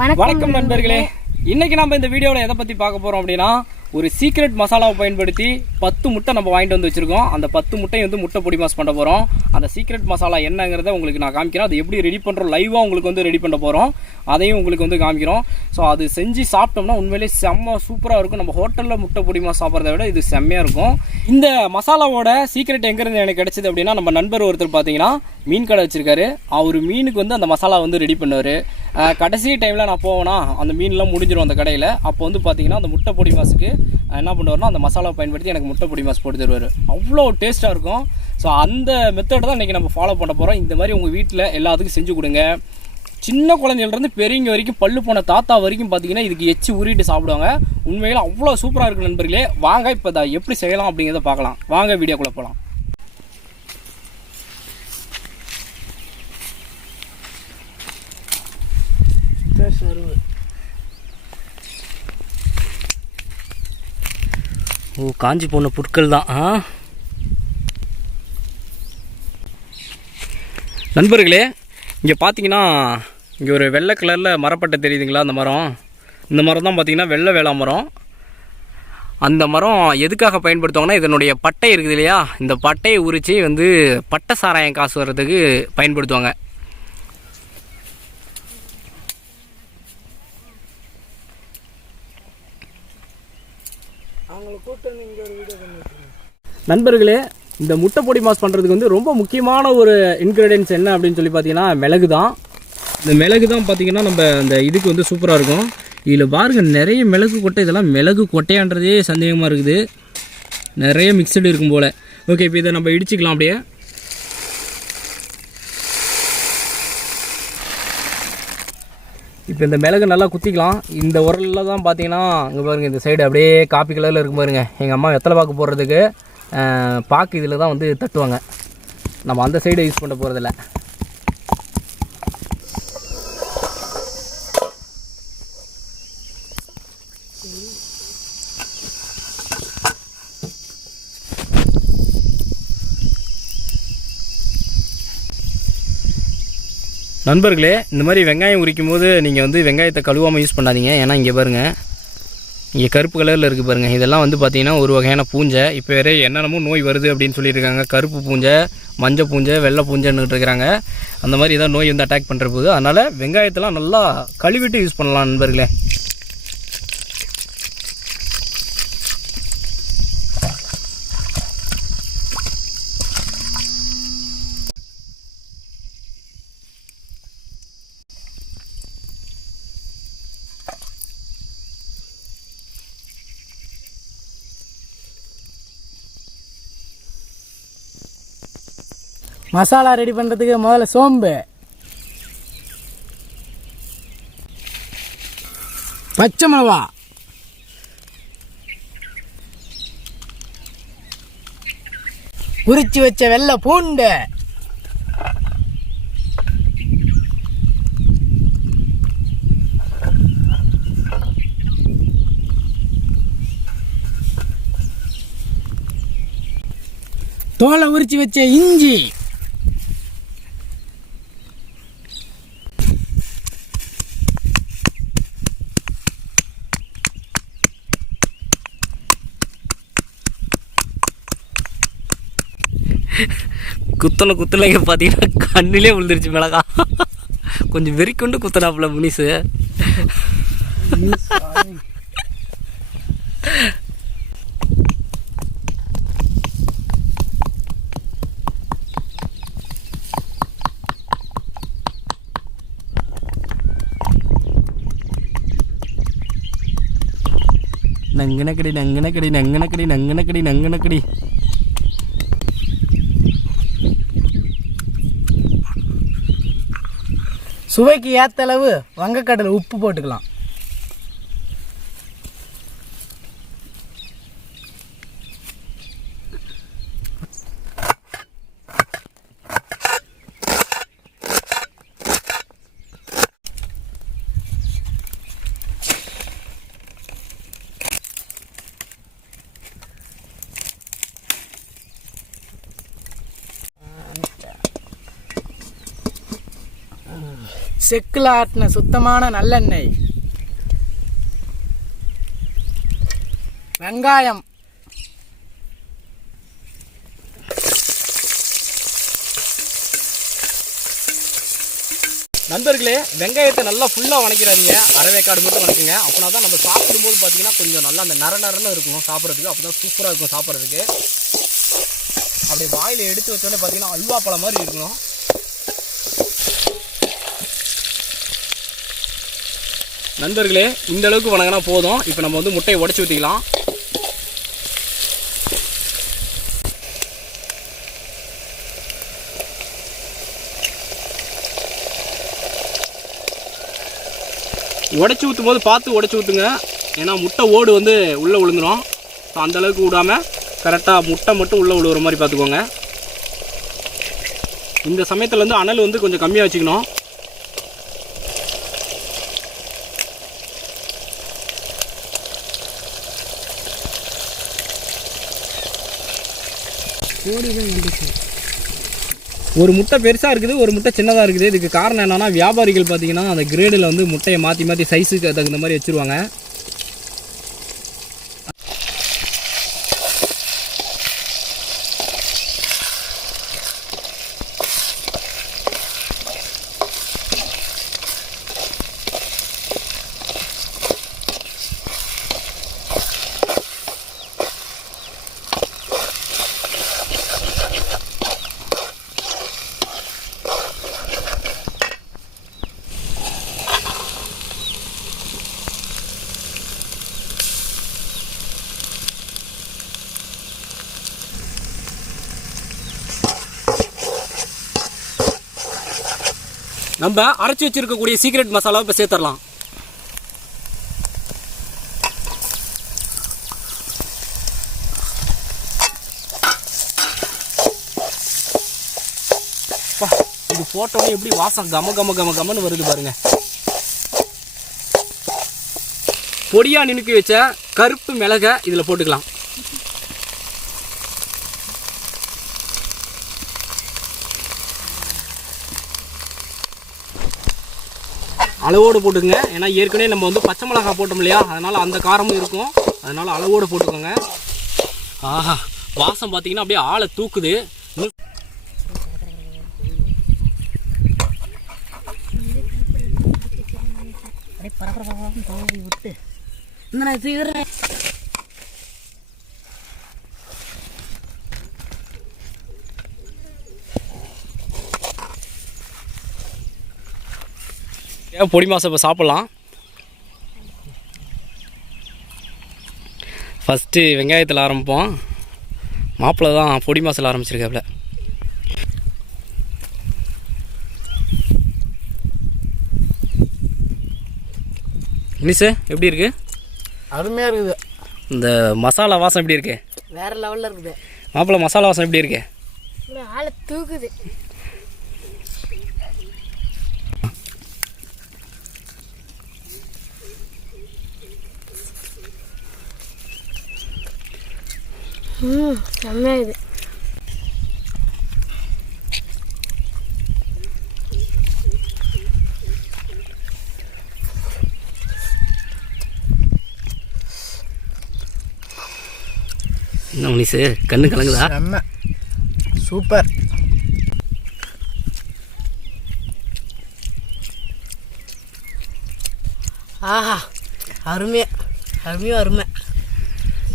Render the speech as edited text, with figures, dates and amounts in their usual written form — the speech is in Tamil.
வணக்கம் நண்பர்களே. இன்னைக்கு நம்ம இந்த வீடியோவில் எதை பற்றி பார்க்க போகிறோம் அப்படின்னா, ஒரு சீக்ரெட் மசாலாவை பயன்படுத்தி 10 முட்டை நம்ம வாங்கிட்டு வந்து வச்சுருக்கோம். அந்த 10 முட்டையை வந்து முட்டை பொடி மாஸ் பண்ண போகிறோம். அந்த சீக்ரெட் மசாலா என்னங்கிறத உங்களுக்கு நான் காமிக்கிறேன். அது எப்படி ரெடி பண்ணுறோம் லைவாக உங்களுக்கு வந்து ரெடி பண்ண போகிறோம். அதையும் உங்களுக்கு வந்து காமிக்கிறோம். ஸோ அது செஞ்சு சாப்பிட்டோம்னா உண்மையிலேயே செம்ம சூப்பராக இருக்கும். நம்ம ஹோட்டலில் முட்டை பொடி மாஸ் சாப்பிட்றத விட இது செம்மையாக இருக்கும். இந்த மசாலாவோட சீக்ரெட் எங்கேருந்து எனக்கு கிடைச்சது அப்படின்னா, நம்ம நண்பர் ஒருத்தர் பார்த்தீங்கன்னா மீன் கடை வச்சுருக்காரு. அவர் மீனுக்கு வந்து அந்த மசாலா வந்து ரெடி பண்ணுவார். கடைசி டைமில் நான் போவேன்னா அந்த மீன்லாம் முடிஞ்சிடும் அந்த கடையில். அப்போ வந்து பார்த்தீங்கன்னா அந்த முட்டை பொடி மாஸுக்கு என்ன பண்ணுவார்னா அந்த மசாலாவை பயன்படுத்தி எனக்கு முட்டை பொடி மாஸ் போட்டு தருவார். அவ்வளோ டேஸ்ட்டாக இருக்கும். ஸோ அந்த மெத்தட் தான் இன்றைக்கி நம்ம ஃபாலோ பண்ண போகிறோம். இந்த மாதிரி உங்கள் வீட்டில் எல்லாத்துக்கும் செஞ்சு கொடுங்க. சின்ன குழந்தையிலேருந்து பெரியவங்க வரைக்கும், பல்லு போன தாத்தா வரைக்கும் பார்த்தீங்கன்னா இதுக்கு எச்சு உருட்டு சாப்பிடுவாங்க. உண்மையில் அவ்வளோ சூப்பராக இருக்குது நண்பர்களே. வாங்க இப்போ அதை எப்படி செய்யலாம் அப்படிங்கிறத பார்க்கலாம். வாங்க வீடியோக்குள்ளே போகலாம். ஓ, காஞ்சி போன புற்கள் தான். நண்பர்களே, இங்கே பார்த்தீங்கன்னா இங்கே ஒரு வெள்ளை கலரில் மரப்பட்டை தெரியுதுங்களா? அந்த மரம், இந்த மரம் தான் பார்த்தீங்கன்னா வெள்ளை வேளா மரம். அந்த மரம் எதுக்காக பயன்படுத்துவாங்கன்னா, இதனுடைய பட்டை இருக்குது இல்லையா, இந்த பட்டையை உரித்து வந்து பட்டை சாராயம் காசு வர்றதுக்கு பயன்படுத்துவாங்க. நண்பர்களே, இந்த முட்டை பொடி மாஸ் பண்ணுறதுக்கு வந்து ரொம்ப முக்கியமான ஒரு இன்க்ரீடியன்ஸ் என்ன அப்படின்னு சொல்லி பார்த்தீங்கன்னா மிளகு தான். இந்த மிளகு தான் பார்த்தீங்கன்னா நம்ம அந்த இதுக்கு வந்து சூப்பராக இருக்கும். இதில் பாருங்கள், நிறைய மிளகு கொட்டை. இதெல்லாம் மிளகு கொட்டையான்றதே சந்தேகமாக இருக்குது. நிறைய மிக்சடு இருக்கும் போல். ஓகே, இப்போ இதை நம்ம இடிச்சிக்கலாம். அப்படியே இப்போ இந்த மிளகு நல்லா குத்திக்கலாம். இந்த உரலில் தான் பார்த்தீங்கன்னா இங்கே பாருங்கள், இந்த சைடு அப்படியே காப்பி கலரில் இருக்கும் பாருங்கள். எங்கள் அம்மா வெத்தலை பாக்கு போடுறதுக்கு பாக்கு இதில் தான் வந்து தட்டுவாங்க. நம்ம அந்த சைடை யூஸ் பண்ண போகிறதில்ல. நண்பர்களே, இந்த மாதிரி வெங்காயம் உரிக்கும் போது நீங்கள் வந்து வெங்காயத்தை கழுவாமல் யூஸ் பண்ணாதீங்க. ஏன்னா இங்கே பாருங்கள், இங்கே கருப்பு கலரில் இருக்குது பாருங்கள். இதெல்லாம் வந்து பார்த்திங்கன்னா ஒரு வகையான பூஞ்சை. இப்போ வேறு என்னென்னமோ நோய் வருது அப்படின்னு சொல்லியிருக்காங்க. கருப்பு பூஞ்சை, மஞ்சள் பூஞ்சை, வெள்ளை பூஞ்சைன்னு இருக்கிறாங்க. அந்த மாதிரி ஏதாவது நோய் வந்து அட்டாக் பண்ணுற போது, அதனால் வெங்காயத்தெல்லாம் நல்லா கழுவிட்டு யூஸ் பண்ணலாம் நண்பர்களே. மசாலா ரெடி பண்ணுறதுக்கு முதல்ல சோம்பு, பச்சை மிளகா, உரிச்சு வச்ச வெள்ளை பூண்டு, தோலை உரிச்சு வச்ச இஞ்சி, குத்தலைங்க பார்த்தீங்கன்னா கண்ணிலே விழுந்துருச்சு மிளகா. கொஞ்சம் வெறி கொண்டு குத்தனாப்புல முனிசு. நங்கனக்கடி நங்கனக்கடி நங்கனக்கடி நங்கனக்கடி நங்கனக்கடி. சுவைக்கு ஏற்ற அளவு வங்கக்கடலை உப்பு போட்டுக்கலாம். செக்கில் ஆட்டின சுத்தமான நல்லெண்ணெய், வெங்காயம், நண்பர்களே, வெங்காயத்தை நல்லா ஃபுல்லாக வணக்கிறாதீங்க, அரைவேக்காடு மட்டும் வணக்குங்க. அப்படின்னா தான் நம்ம சாப்பிடும்போது பார்த்தீங்கன்னா கொஞ்சம் நல்லா அந்த நரன்னு இருக்கணும் சாப்பிட்றதுக்கு. அப்போ தான் சூப்பராக இருக்கும் சாப்பிட்றதுக்கு. அப்படியே வாயில் எடுத்து வச்சோடனே பார்த்தீங்கன்னா அல்வா பழம் மாதிரி இருக்கணும். நண்பர்களே, இந்த அளவுக்கு வணங்கினா போதும். இப்போ நம்ம வந்து முட்டையை உடச்சி ஊற்றிக்கலாம். உடச்சி ஊற்றும் போது பார்த்து உடச்சி ஊற்றுங்க, ஏன்னா முட்டை ஓடு வந்து உள்ளே விழுந்துடும். ஸோ அந்தளவுக்கு விடாமல் கரெக்டாக முட்டை மட்டும் உள்ளே விழுகிற மாதிரி பார்த்துக்கோங்க. இந்த சமயத்தில் வந்து அனல் வந்து கொஞ்சம் கம்மியாக வச்சுக்கணும். ஒரு முட்டை பெருசாக இருக்குது, ஒரு முட்டை சின்னதாக இருக்குது. இதுக்கு காரணம் என்னென்னா, வியாபாரிகள் பார்த்தீங்கன்னா அந்த கிரேடில் வந்து முட்டையை மாற்றி மாற்றி சைஸுக்கு தகுந்த மாதிரி வச்சுருவாங்க. நம்ம அரைச்சி வச்சிருக்கக்கூடிய சீக்ரெட் மசாலாவை இப்போ சேர்த்துடலாம். இது போட்டோன்னே எப்படி வாசம் கம கம கம கமன்னு வருது பாருங்க. பொடியா நினுக்கி வச்ச கருப்பு மிளகை இதில் போட்டுக்கலாம். அளவோடு போட்டுக்கோங்க, ஏன்னா ஏற்கனவே நம்ம வந்து பச்சை மிளகாய் போட்டோம் இல்லையா, அதனால் அந்த காரமும் இருக்கும். அதனால் அளவோடு போட்டுக்கோங்க. ஆஹா, வாசம் பார்த்தீங்கன்னா அப்படியே ஆளை தூக்குது. பொடி மாசம் இப்போ சாப்பிட்லாம். ஃபஸ்ட்டு வெங்காயத்தில் ஆரம்பிப்போம். மாப்பிள்ளை தான் பொடி மாசில் ஆரம்பிச்சிருக்காப்புல. மிஸ் எப்படி இருக்கு? அருமையாக இருக்குது. இந்த மசாலா வாசம் எப்படி இருக்கு? வேற லெவலில் இருக்குது. மாப்பிள்ளை, மசாலா வாசம் எப்படி இருக்கு? ஆளை தூக்குது. செம்மையா இது. என்ன மணிசு, கண்ணு கலங்குதா? செம்ம சூப்பர். ஆஹா, அருமையா அருமையா அருமை.